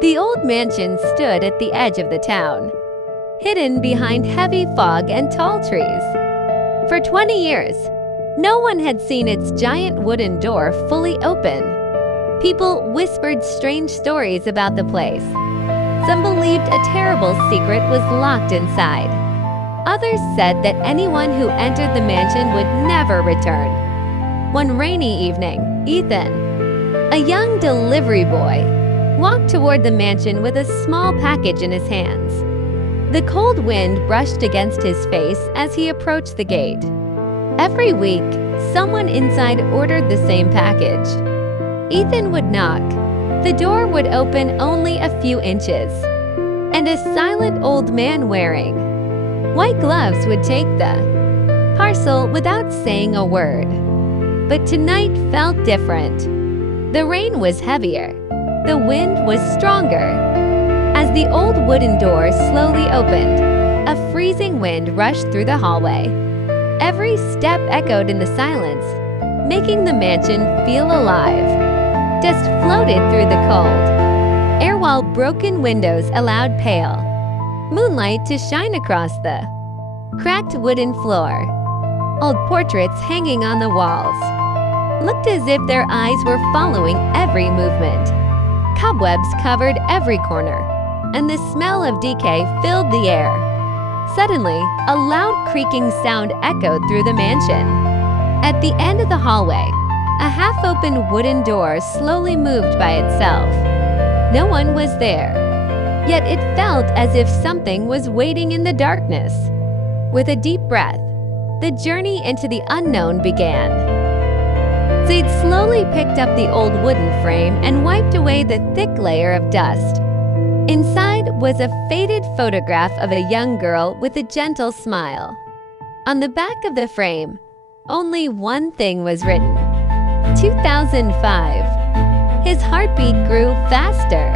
The old mansion stood at the edge of the town, hidden behind heavy fog and tall trees. For 20 years, no one had seen its giant wooden door fully open. People whispered strange stories about the place. Some believed a terrible secret was locked inside. Others said that anyone who entered the mansion would never return. One rainy evening, Ethan, a young delivery boy, walked toward the mansion with a small package in his hands. The cold wind brushed against his face as he approached the gate. Every week, someone inside ordered the same package. Ethan would knock. The door would open only a few inches, and a silent old man wearing white gloves would take the parcel without saying a word. But tonight felt different. The rain was heavier. The wind was stronger. As the old wooden door slowly opened, a freezing wind rushed through the hallway. Every step echoed in the silence, making the mansion feel alive. Dust floated through the cold air while broken windows allowed pale moonlight to shine across the cracked wooden floor. Old portraits hanging on the walls looked as if their eyes were following every movement. Cobwebs covered every corner, and the smell of decay filled the air. Suddenly, a loud creaking sound echoed through the mansion. At the end of the hallway, a half-open wooden door slowly moved by itself. No one was there, yet it felt as if something was waiting in the darkness. With a deep breath, the journey into the unknown began. Zaid slowly picked up the old wooden frame and wiped away the thick layer of dust. Inside was a faded photograph of a young girl with a gentle smile. On the back of the frame, only one thing was written: 2005. His heartbeat grew faster.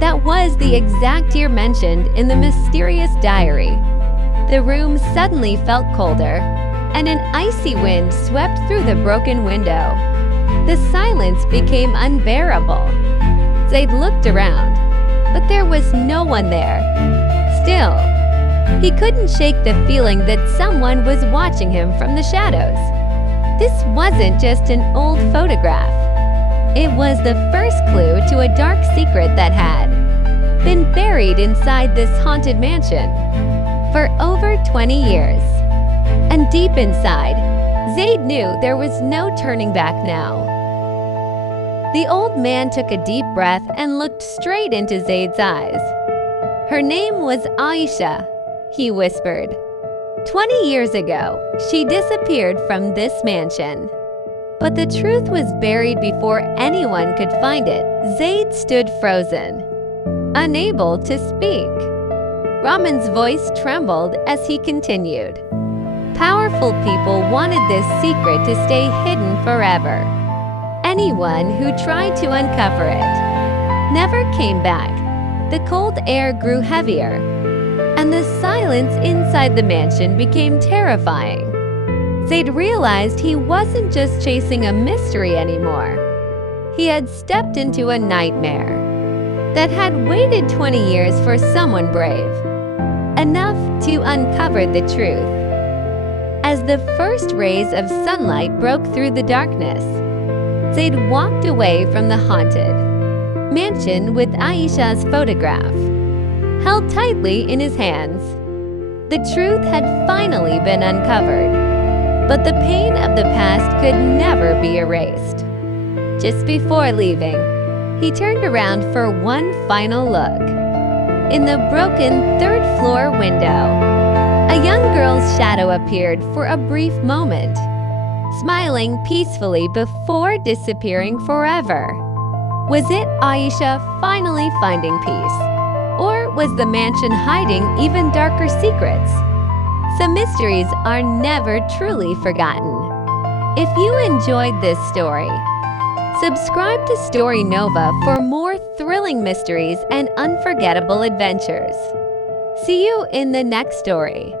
That was the exact year mentioned in the mysterious diary. The room suddenly felt colder, and an icy wind swept through the broken window. The silence became unbearable. Zaid looked around, but there was no one there. Still, he couldn't shake the feeling that someone was watching him from the shadows. This wasn't just an old photograph. It was the first clue to a dark secret that had been buried inside this haunted mansion for over 20 years. And deep inside, Zaid knew there was no turning back now. The old man took a deep breath and looked straight into Zaid's eyes. Her name was Aisha, he whispered. 20 years ago, she disappeared from this mansion. But the truth was buried before anyone could find it. Zaid stood frozen, unable to speak. Rahman's voice trembled as he continued. Powerful people wanted this secret to stay hidden forever. Anyone who tried to uncover it never came back. The cold air grew heavier, and the silence inside the mansion became terrifying. Zaid realized he wasn't just chasing a mystery anymore. He had stepped into a nightmare that had waited 20 years for someone brave, enough to uncover the truth. As the first rays of sunlight broke through the darkness, Zaid walked away from the haunted mansion with Aisha's photograph held tightly in his hands. The truth had finally been uncovered, but the pain of the past could never be erased. Just before leaving, he turned around for one final look. In the broken third-floor window, a young girl's shadow appeared for a brief moment, smiling peacefully before disappearing forever. Was it Aisha finally finding peace? Or was the mansion hiding even darker secrets? Some mysteries are never truly forgotten. If you enjoyed this story, subscribe to Story Nova for more thrilling mysteries and unforgettable adventures. See you in the next story.